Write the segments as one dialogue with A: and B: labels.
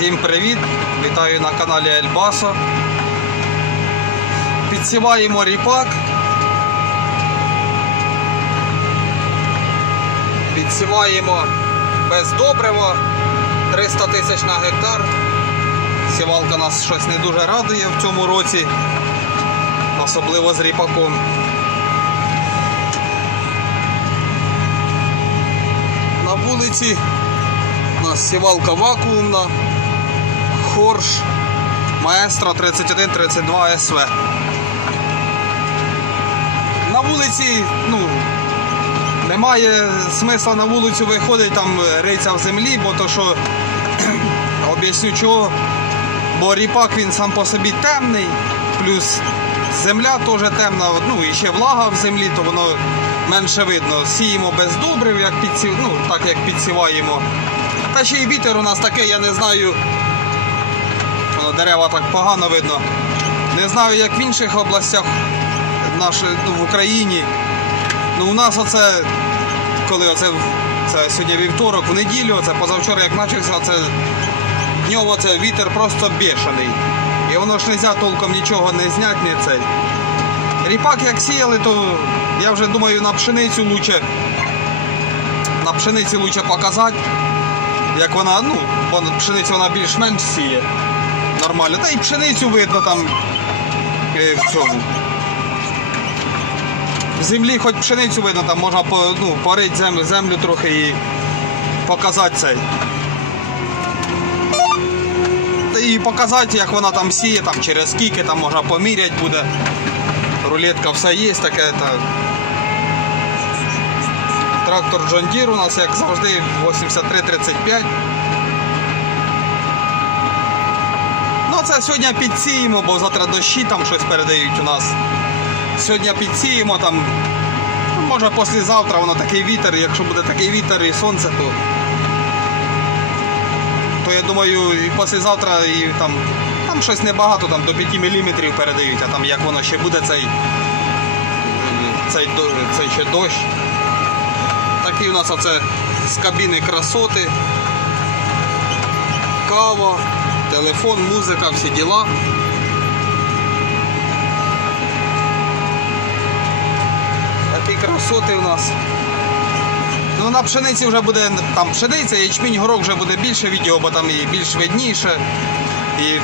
A: Всім привіт! Вітаю на каналі Ельбасо. Підсіваємо ріпак. Підсіваємо без добрива 300 тисяч на гектар. Сівалка нас щось не дуже радує в цьому році, особливо з ріпаком. На вулиці у нас сівалка вакуумна, Хорш, Маестро 3132 СВ. На вулиці, ну, немає смисла на вулицю виходити там риться в землі, бо то що об'ясню чого. Бо ріпак він сам по собі темний, плюс земля теж темна, ну і ще влага в землі, то воно менше видно. Сіємо без добрив, як підсів, ну, так як підсіваємо. Та ще й вітер у нас такий, я не знаю. Дерева так погано видно. Не знаю, як в інших областях ну, в Україні. Ну у нас оце, коли оце, це сьогодні вівторок, в неділю, це позавчора як почався, це днем оце вітер просто бешений. І воно ж не можна толком нічого не зняти, не цей. Ріпак як сіяли, то я вже думаю на пшеницю лучше на пшениці лучше показати, як вона, ну, пшениця вона більш-менш сіє. Нормально. Та і пшеницю видно там е, в цьому. В землі хоч пшеницю видно, там можна ну, порити землю, землю трохи і показати цей. І показати, як вона там сіє, там через скільки, там можна поміряти буде. Рулетка все є, таке. Та... Трактор John Deere у нас, як завжди, 8335. Ну, це сьогодні підсіємо, бо завтра дощі там щось передають у нас. Сьогодні підсіємо там. Ну, може післязавтра воно такий вітер, якщо буде такий вітер і сонце, то, то я думаю, і післязавтра і там, там щось небагато, там до 5 мм передають, а там як воно ще буде цей, цей, цей ще дощ. Такі у нас оце з кабіни красоти. Кава, телефон, музика, всі діла. Такі красоти у нас. Ну на пшениці вже буде там пшениця, ячмінь, горох вже буде більше відео, бо там і більш видніше. І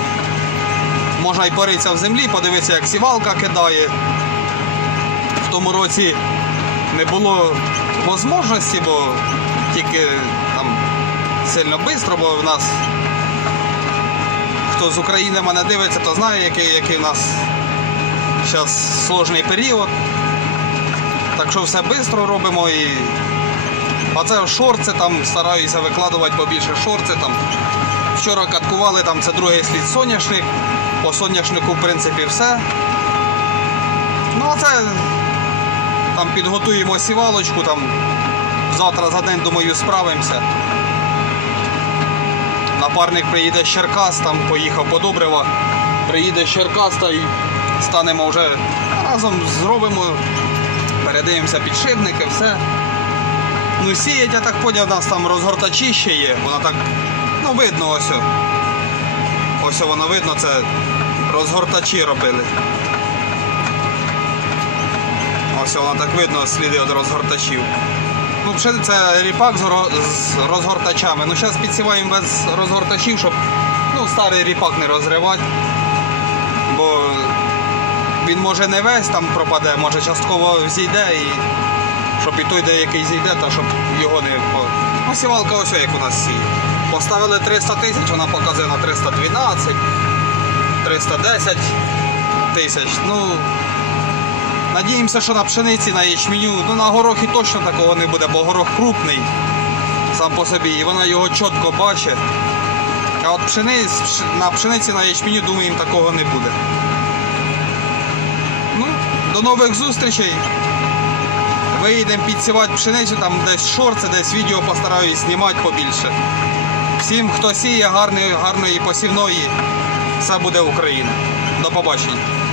A: можна і поритися в землі, подивитися, як сівалка кидає. В тому році не було можливості, бо тільки там сильно швидко, бо в нас хто з України мене дивиться, то знає, який, який в нас зараз сложний період. Так що все швидко робимо і оце шорти там стараюся викладувати побільше шорти там. Вчора каткували там це другий слід соняшник. По соняшнику в принципі все. Ну а це там підготуємо сівалочку, там завтра за день, думаю, справимося. Напарник приїде з Черкас, там поїхав по добрива. Приїде з Черкас та й станемо вже разом зробимо, передивимося підшипники, все. Ну сіять, я так поняв, у нас там розгортачі ще є. Воно так, ну видно ось. Ось воно видно, це розгортачі робили. Ось воно так видно сліди від розгортачів. Ну, це ріпак з розгортачами. Ну, зараз підсіваємо без розгортачів, щоб ну, старий ріпак не розривати. Бо він може не весь там пропаде, може частково зійде і щоб і той деякий зійде, та щоб його не. Ну, сівалка ось як у нас сіє. Поставили 300 тисяч, вона показує на 312, 310 тисяч. Ну, Надіємося, що на пшениці, на ячменю, ну на горохі точно такого не буде, бо горох крупний сам по собі, і вона його чітко бачить. А от пшениць, на пшениці на ячменю, думаємо, такого не буде. Ну, до нових зустрічей. Виїдемо підсівати пшеницю, там десь шорти, десь відео постараюсь знімати побільше. Всім, хто сіє гарної, гарної посівної, все буде Україна. До побачення.